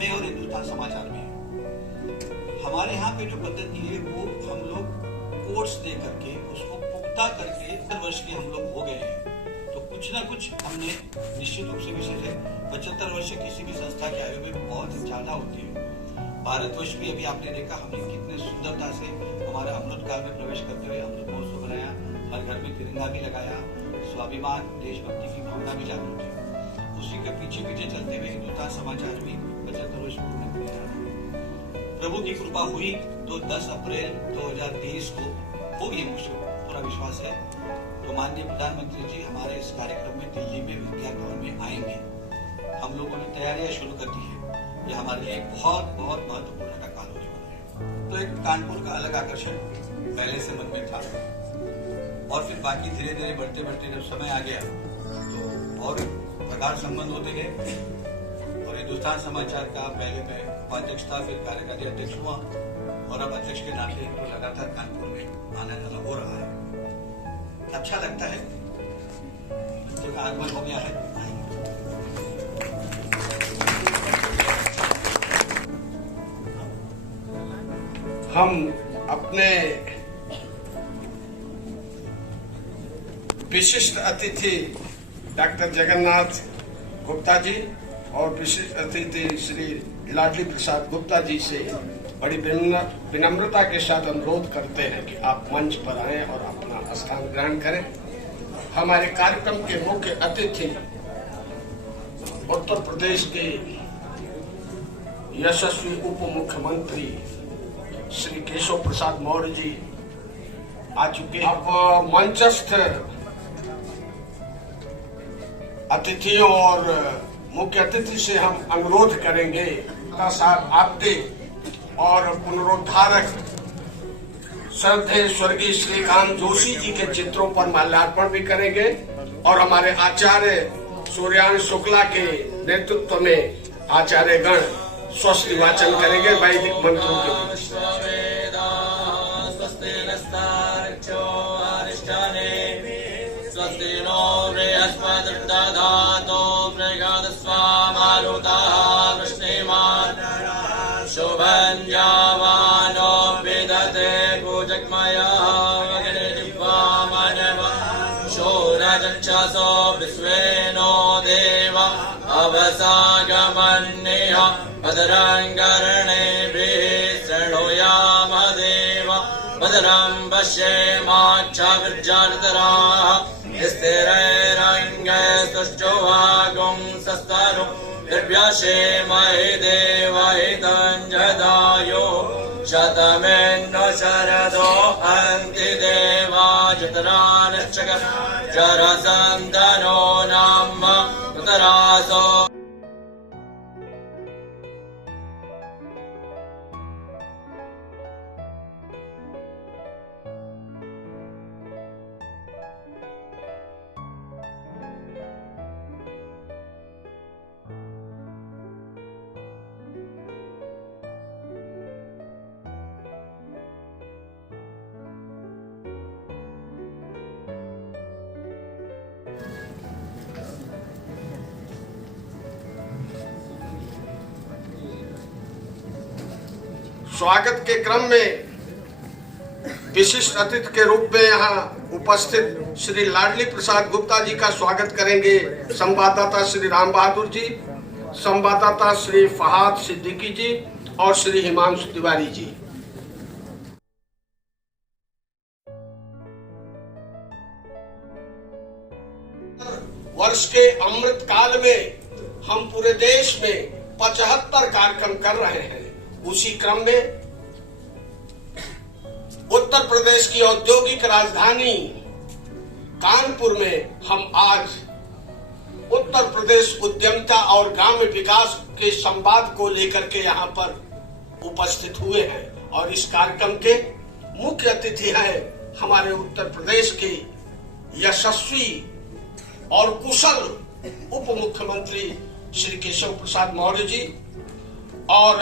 में और हिंदुस्तान समाचार में है। हमारे यहाँ पे जो पद्धति है वो हम लोग कोर्स दे करके उसको पुख्ता करके 70 वर्ष के हम लोग हो गए हैं, तो कुछ ना कुछ हमने निश्चित रूप से विशेष है। 75 वर्ष किसी भी संस्था के आयु में बहुत ज्यादा होती है। भारतवर्ष भी अभी आपने देखा हमने कितने सुंदरता से हमारा अमृत काल में प्रवेश करते हुए अमृत महोत्सव बनाया, हर घर में तिरंगा भी लगाया, स्वाभिमान देशभक्ति की भावना भी जागरूक है। उसी के पीछे पीछे चलते हुए हिंदुस्तान समाचार भी 75 वर्ष पूर्ण कर रहा है। प्रभु की कृपा हुई तो 10 अप्रैल 2023 को होगी, मुझे पूरा विश्वास है। तो माननीय प्रधानमंत्री जी हमारे इस कार्यक्रम में दिल्ली में विज्ञान भवन में आएंगे। हम लोगों ने तैयारियां शुरू कर दी है। ये हमारे लिए बहुत बहुत महत्वपूर्ण का काल होने वाला है। तो एक कानपुर का अलग आकर्षण पहले से मन में था और फिर बाकी धीरे धीरे बढ़ते बढ़ते जब समय आ गया तो और प्रगाढ़ संबंध होते गए और हिंदुस्तान समाचार का पहले मैं उपाध्यक्ष था, फिर कार्यकारी अध्यक्ष हुआ और अब अध्यक्ष के नाते तो लगातार कानपुर में आना जाना हो रहा है। अच्छा लगता है, बच्चे का आगमन हो गया है। हम अपने विशिष्ट अतिथि डॉक्टर जगन्नाथ गुप्ता जी और विशिष्ट अतिथि श्री लाडली प्रसाद गुप्ता जी से बड़ी विनम्रता के साथ अनुरोध करते हैं कि आप मंच पर आएं और अपना स्थान ग्रहण करें। हमारे कार्यक्रम के मुख्य अतिथि उत्तर प्रदेश के यशस्वी उप मुख्यमंत्री श्री केशव प्रसाद मौर्य जी आ चुके। अब मंचस्थ अतिथियों और मुख्य अतिथि से हम अनुरोध करेंगे साहब आपके और पुनरुद्धारक श्रद्धेय स्वर्गीय श्रीकांत जोशी जी के चित्रों पर माल्यार्पण भी करेंगे और हमारे आचार्य सूर्यांश शुक्ला के नेतृत्व में आचार्य गण स्वस्ति वाचन करेंगे वैदिक मंत्रों के। विश्वेनो देव अवसागमन्यः भद्रं कर्णेभिः शृणुयाम देव भद्रं पश्येमाक्षभिर्जत्राः स्थिरैरङ्गैस्तुष्टुवागुंसस्तनु निर्व्यशेमहि देवहितं जदायो शतमेन्न शरदो अन्ति देवा जतरानश्चकर जरसन्दनो नाम उतरासो। स्वागत के क्रम में विशिष्ट अतिथि के रूप में यहाँ उपस्थित श्री लाडली प्रसाद गुप्ता जी का स्वागत करेंगे संवाददाता श्री राम बहादुर जी, संवाददाता श्री फहाद सिद्दीकी जी और श्री हिमांशु तिवारी जी। वर्ष के अमृत काल में हम पूरे देश में 75 कार्यक्रम कर रहे हैं। उसी क्रम में उत्तर प्रदेश की औद्योगिक राजधानी कानपुर में हम आज उत्तर प्रदेश उद्यमिता और ग्राम्य विकास के संवाद को लेकर के यहाँ पर उपस्थित हुए हैं और इस कार्यक्रम के मुख्य अतिथि हैं हमारे उत्तर प्रदेश के यशस्वी और कुशल उप मुख्यमंत्री श्री केशव प्रसाद मौर्य जी और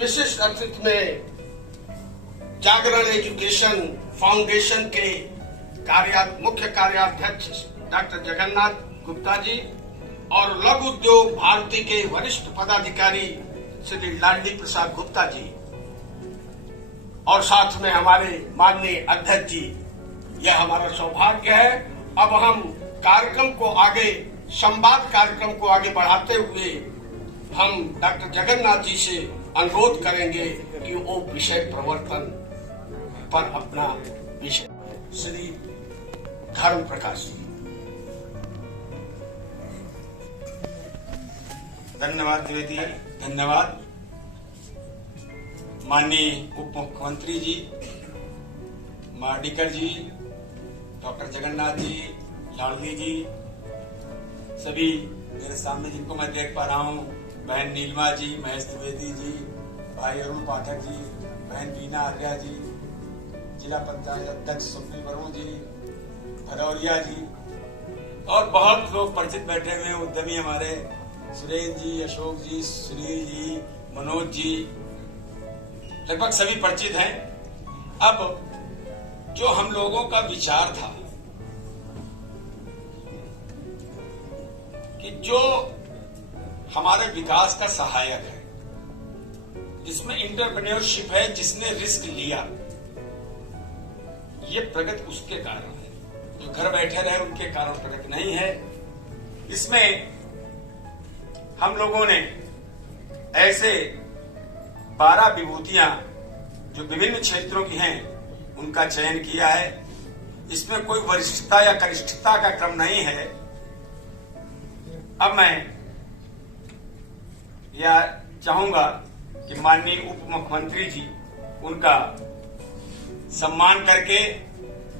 विशिष्ट अतिथि में जागरण एजुकेशन फाउंडेशन के मुख्य कार्याध्यक्ष डॉक्टर जगन्नाथ गुप्ता जी और लघु उद्योग भारती के वरिष्ठ पदाधिकारी श्री लालजी प्रसाद गुप्ता जी और साथ में हमारे माननीय अध्यक्ष जी, यह हमारा सौभाग्य है। अब हम कार्यक्रम को आगे, संवाद कार्यक्रम को आगे बढ़ाते हुए हम डॉक्टर जगन्नाथ जी से अनुरोध करेंगे कि वो विषय प्रवर्तन पर अपना विषय श्री धर्म प्रकाश जी। धन्यवाद द्विवेदी, धन्यवाद माननीय उप मुख्यमंत्री जी, मार्डिकर जी, डॉक्टर जगन्नाथ जी, लाडली जी, सभी मेरे सामने जिनको मैं देख पा रहा हूँ, बहन नीलमा जी, महेश द्विवेदी जी, भाई अरुण पाठक जी, बहन बीना आर्या जी, जिला पंचायत अध्यक्ष सुनील वरुण जी, भरौरिया जी, और बहुत लोग परिचित बैठे हुए उद्यमी हमारे सुरेंद्र जी, अशोक जी, सुनील जी, मनोज जी, लगभग सभी परिचित हैं। अब जो हम लोगों का विचार था कि जो हमारे विकास का सहायक है, जिसमें इंटरप्रेन्योरशिप है, जिसने रिस्क लिया, ये प्रगति उसके कारण है। जो घर बैठे रहे उनके कारण प्रगति नहीं है। इसमें हम लोगों ने ऐसे 12 विभूतियां जो विभिन्न क्षेत्रों की हैं, उनका चयन किया है। इसमें कोई वरिष्ठता या कनिष्ठता का क्रम नहीं है। अब मैं यह चाहूंगा कि माननीय उप मुख्यमंत्री जी उनका सम्मान करके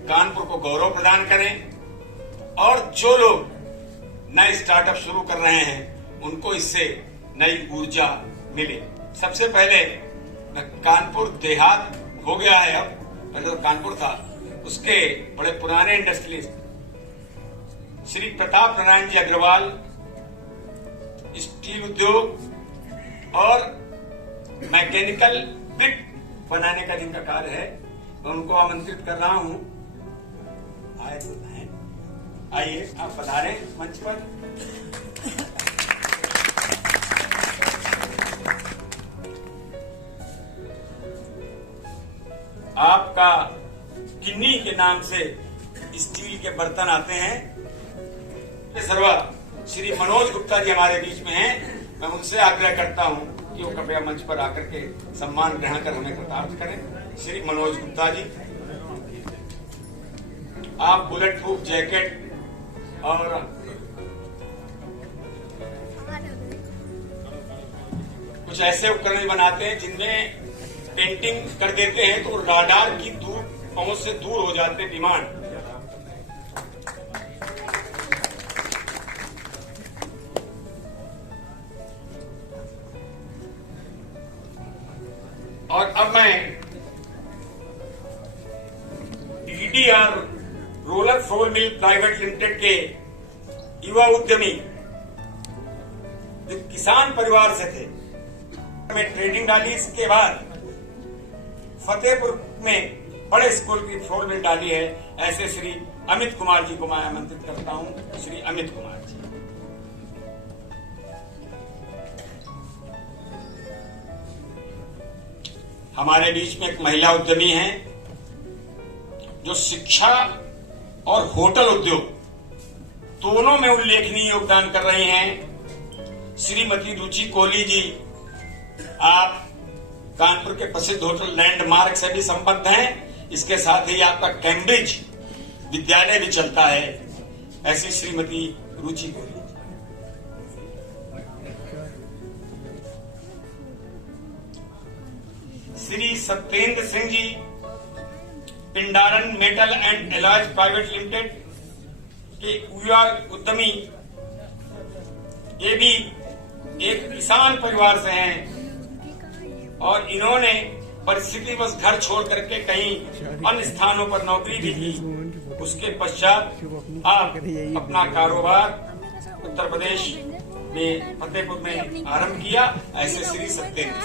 कानपुर को गौरव प्रदान करें और जो लोग नए स्टार्टअप शुरू कर रहे हैं उनको इससे नई ऊर्जा मिले। सबसे पहले कानपुर देहात हो गया है, अब पहले तो कानपुर था, उसके बड़े पुराने इंडस्ट्रियलिस्ट श्री प्रताप नारायण जी अग्रवाल स्टील उद्योग और मैकेनिकल ब्रिक बनाने का जिनका कार्य है, मैं उनको आमंत्रित कर रहा हूं। आइए आप पधारें मंच पर। आपका किन्नी के नाम से स्टील के बर्तन आते हैं। सर्वा श्री मनोज गुप्ता जी हमारे बीच में हैं। मैं उनसे आग्रह करता हूं कि वो कृपया मंच पर आकर के सम्मान ग्रहण कर हमें कृतार्थ करें। श्री मनोज गुप्ता जी, आप बुलेट प्रूफ जैकेट और कुछ ऐसे उपकरण बनाते हैं जिनमें पेंटिंग कर देते हैं तो राडार की दूर पहुंच से दूर हो जाते हैं विमान। और अब मैं DDR roller flour mill private limited के युवा उद्यमी जो किसान परिवार से थे, में ट्रेडिंग डाली, इसके बाद फतेहपुर में बड़े स्कूल की फ्लोर मिल डाली है। ऐसे श्री अमित कुमार जी को मैं आमंत्रित करता हूं। श्री अमित कुमार जी, हमारे बीच में एक महिला उद्यमी है जो शिक्षा और होटल उद्योग दोनों में उल्लेखनीय योगदान कर रही हैं। श्रीमती रुचि कोहली जी, आप कानपुर के प्रसिद्ध होटल लैंडमार्क से भी संबद्ध हैं। इसके साथ ही आपका कैम्ब्रिज विद्यालय भी चलता है। ऐसी Shrimati Ruchi Kohli. Shri Satyendra Singh ji, Pindaran metal and alloys private limited के युवा उद्यमी, ये भी एक किसान परिवार से हैं और इन्होंने परिस्थितिवश घर छोड़ करके कहीं अन्य स्थानों पर नौकरी भी की। उसके पश्चात आप अपना कारोबार उत्तर प्रदेश में फतेहपुर में आरंभ किया। ऐसे श्री सत्येंद्र,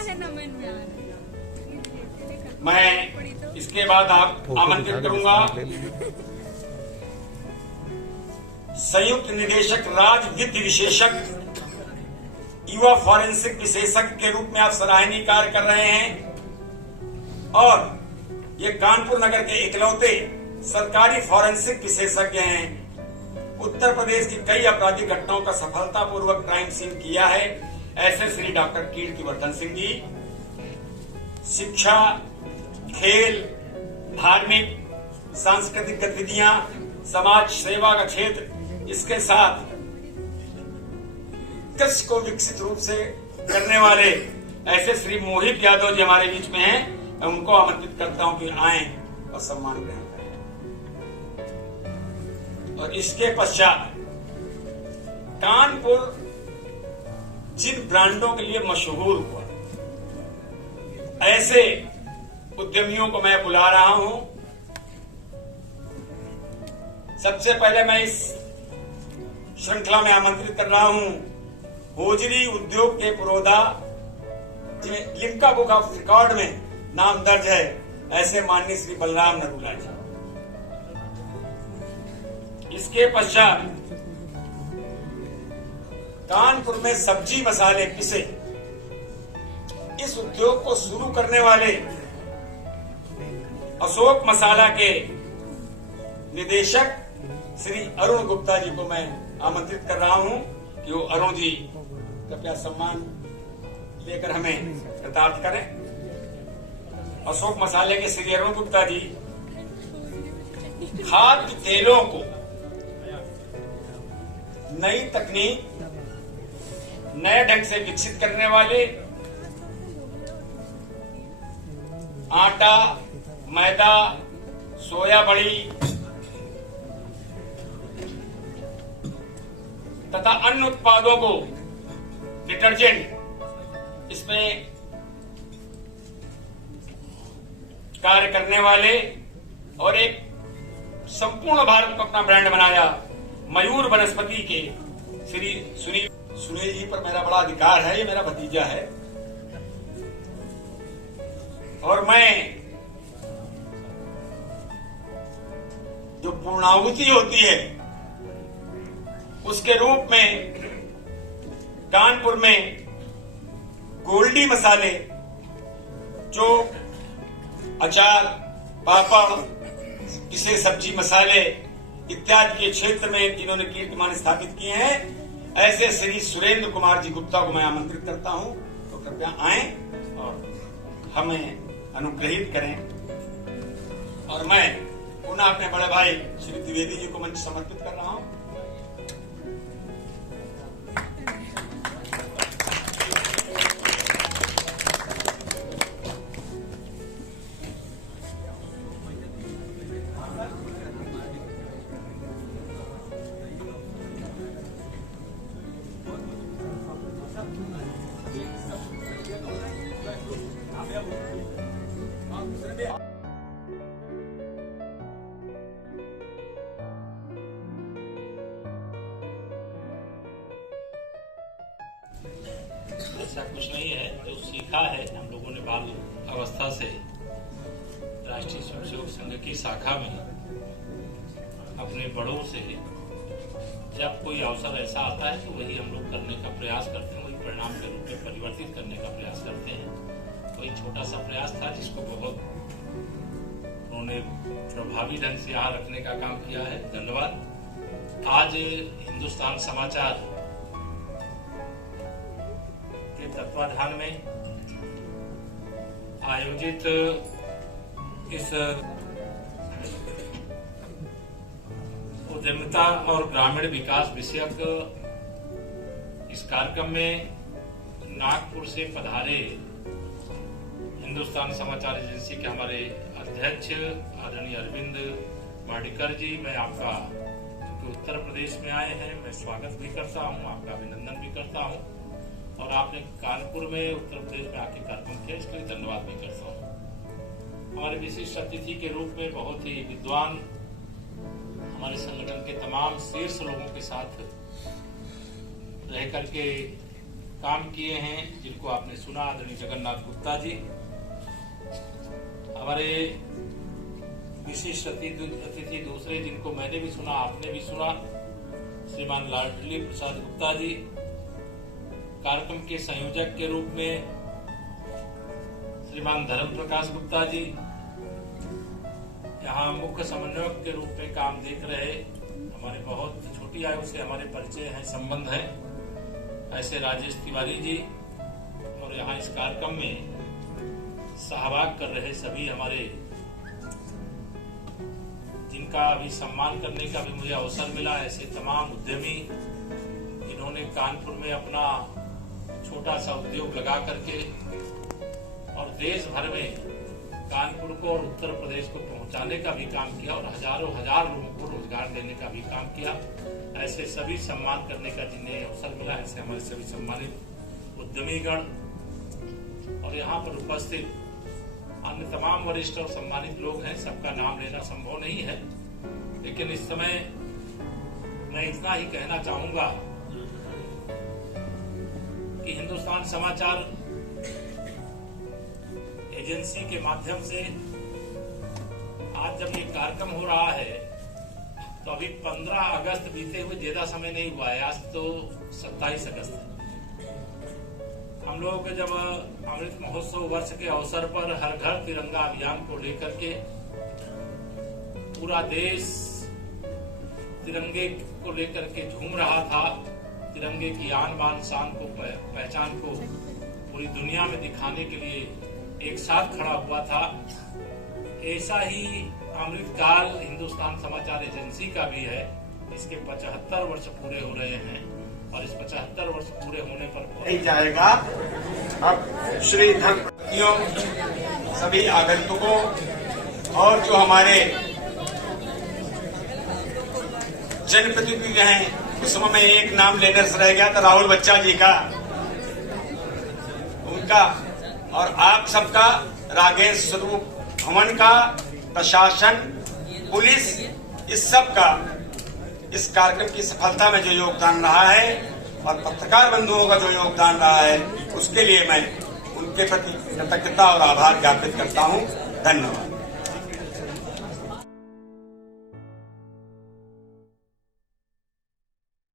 मैं इसके बाद आप आमंत्रित करूंगा संयुक्त निदेशक राज वित्त विशेषज्ञ युवा फॉरेंसिक विशेषज्ञ के रूप में आप सराहनीय कार्य कर रहे हैं और ये कानपुर नगर के इकलौते सरकारी फॉरेंसिक विशेषज्ञ हैं। उत्तर प्रदेश की कई आपराधिक घटनाओं का सफलतापूर्वक क्राइम सीन किया है। ऐसे श्री डॉक्टर कीर्तिवर्धन सिंह जी शिक्षा, खेल, धार्मिक, सांस्कृतिक गतिविधियां, समाज सेवा का क्षेत्र, इसके साथ कृषि को विकसित रूप से करने वाले ऐसे श्री मोहित यादव जी हमारे बीच में हैं। मैं उनको आमंत्रित करता हूं कि आए और सम्मान ग्रहण करें। और इसके पश्चात कानपुर जिन ब्रांडों के लिए मशहूर हुआ, ऐसे उद्यमियों को मैं बुला रहा हूं। सबसे पहले मैं इस श्रृंखला में आमंत्रित कर रहा हूं होजरी उद्योग के पुरोधा, लिम्का बुक ऑफ रिकॉर्ड में नाम दर्ज है, ऐसे माननीय श्री बलराम नरूला जी। इसके पश्चात कानपुर में सब्जी मसाले पिसे इस उद्योग को शुरू करने वाले अशोक मसाला के निदेशक श्री अरुण गुप्ता जी को मैं आमंत्रित कर रहा हूं कि वो अरुण जी कृपया सम्मान लेकर हमें कृतार्थ करें। अशोक मसाले के श्री अरुण गुप्ता जी खाद्य तेलों को नई तकनीक, नए ढंग से विकसित करने वाले, आटा, मैदा, सोया बड़ी तथा अन्य उत्पादों को, डिटर्जेंट, इसमें कार्य करने वाले और एक संपूर्ण भारत को अपना ब्रांड बनाया मयूर वनस्पति के श्री सुनील जी पर मेरा बड़ा अधिकार है। ये मेरा भतीजा है और मैं जो पूर्णाहुति होती है उसके रूप में कानपुर में गोल्डी मसाले, जो अचार, पापड़, पिसे सब्जी मसाले इत्यादि के क्षेत्र में जिन्होंने कीर्तिमान स्थापित किए हैं, ऐसे श्री सुरेंद्र कुमार जी गुप्ता को मैं आमंत्रित करता हूं। तो कृपया आएं और हमें अनुग्रहित करें। और मैं पुनः अपने बड़े भाई श्री द्विवेदी जी को मंच समर्पित कर रहा हूं। ऐसा कुछ नहीं है, जो सीखा है हम लोगों ने बाल अवस्था से राष्ट्रीय स्वयंसेवक संघ की शाखा में अपने बड़ों से जब कोई अवसर ऐसा आता है तो वही हम लोग करने का प्रयास करते हैं, वही परिणाम के रूप में परिवर्तित करने का प्रयास करते हैं। कोई छोटा सा प्रयास था जिसको बहुत उन्होंने प्रभावी ढंग से यहाँ रखने का काम किया है। धन्यवाद। आज हिंदुस्तान समाचार के तत्वाधान में आयोजित इस उद्यमिता और ग्रामीण विकास विषयक इस कार्यक्रम में नागपुर से पधारे हिंदुस्तान समाचार एजेंसी के हमारे अध्यक्ष आदरणीय अरविंद वाडेकर जी, मैं आपका उत्तर प्रदेश में आए हैं, मैं स्वागत भी करता हूं, आपका अभिनंदन भी करता हूं और आपने कानपुर में उत्तर प्रदेश में आके कार्यक्रम किया, इसके लिए धन्यवाद भी करता हूं। हमारे विशिष्ट अतिथि के रूप में बहुत ही विद्वान हमारे संगठन के तमाम शीर्ष लोगों के साथ रह करके काम किए हैं, जिनको आपने सुना, आदरणीय जगन्नाथ गुप्ता जी। हमारे विशिष्ट अतिथि दूसरे जिनको मैंने भी सुना, आपने भी सुना, श्रीमान लाडली प्रसाद गुप्ता जी, कार्यक्रम के संयोजक के रूप में श्रीमान धर्म प्रकाश गुप्ता जी, यहाँ मुख्य समन्वयक के रूप में काम देख रहे हमारे बहुत छोटी आयु से हमारे परिचय हैं, संबंध है, ऐसे राजेश तिवारी जी, और यहाँ इस कार्यक्रम में सहभाग कर रहे सभी हमारे, जिनका अभी सम्मान करने का भी मुझे अवसर मिला, ऐसे तमाम उद्यमी जिन्होंने कानपुर में अपना छोटा सा उद्योग लगा करके और देश भर में कानपुर को और उत्तर प्रदेश को पहुंचाने का भी काम किया और हजारों हजार लोगों को रोजगार देने का भी काम किया। ऐसे सभी सम्मान करने का जिन्हें अवसर मिला, ऐसे हमारे सभी सम्मानित उद्यमीगण और यहाँ पर उपस्थित अन्य तमाम वरिष्ठ और सम्मानित लोग हैं, सबका नाम लेना संभव नहीं है, लेकिन इस समय मैं इतना ही कहना चाहूंगा कि हिंदुस्तान समाचार एजेंसी के माध्यम से आज जब ये कार्यक्रम हो रहा है तो अभी 15 अगस्त बीते हुए ज्यादा समय नहीं हुआ है, आज तो 27 अगस्त है। हम लोग जब अमृत महोत्सव वर्ष के अवसर पर हर घर तिरंगा अभियान को लेकर के पूरा देश तिरंगे को लेकर के झूम रहा था, तिरंगे की आन बान शान को पहचान को पूरी दुनिया में दिखाने के लिए एक साथ खड़ा हुआ था। ऐसा ही अमृतकाल हिंदुस्तान समाचार एजेंसी का भी है। इसके 75 वर्ष पूरे हो रहे हैं और इस 75 वर्ष पूरे होने पर नहीं जाएगा। अब श्री धर्मपतियों, सभी आगंतुकों और जो हमारे जनप्रतिनिधि हैं, उसमें मैं एक नाम लेने से रह गया था, राहुल बच्चा जी का, उनका और आप सबका, रागेश स्वरूप भवन का, प्रशासन, पुलिस, इस सब का इस कार्यक्रम की सफलता में जो योगदान रहा है और पत्रकार बंधुओं का जो योगदान रहा है, उसके लिए मैं उनके प्रति कृतज्ञता और आभार ज्ञापित करता हूं। धन्यवाद।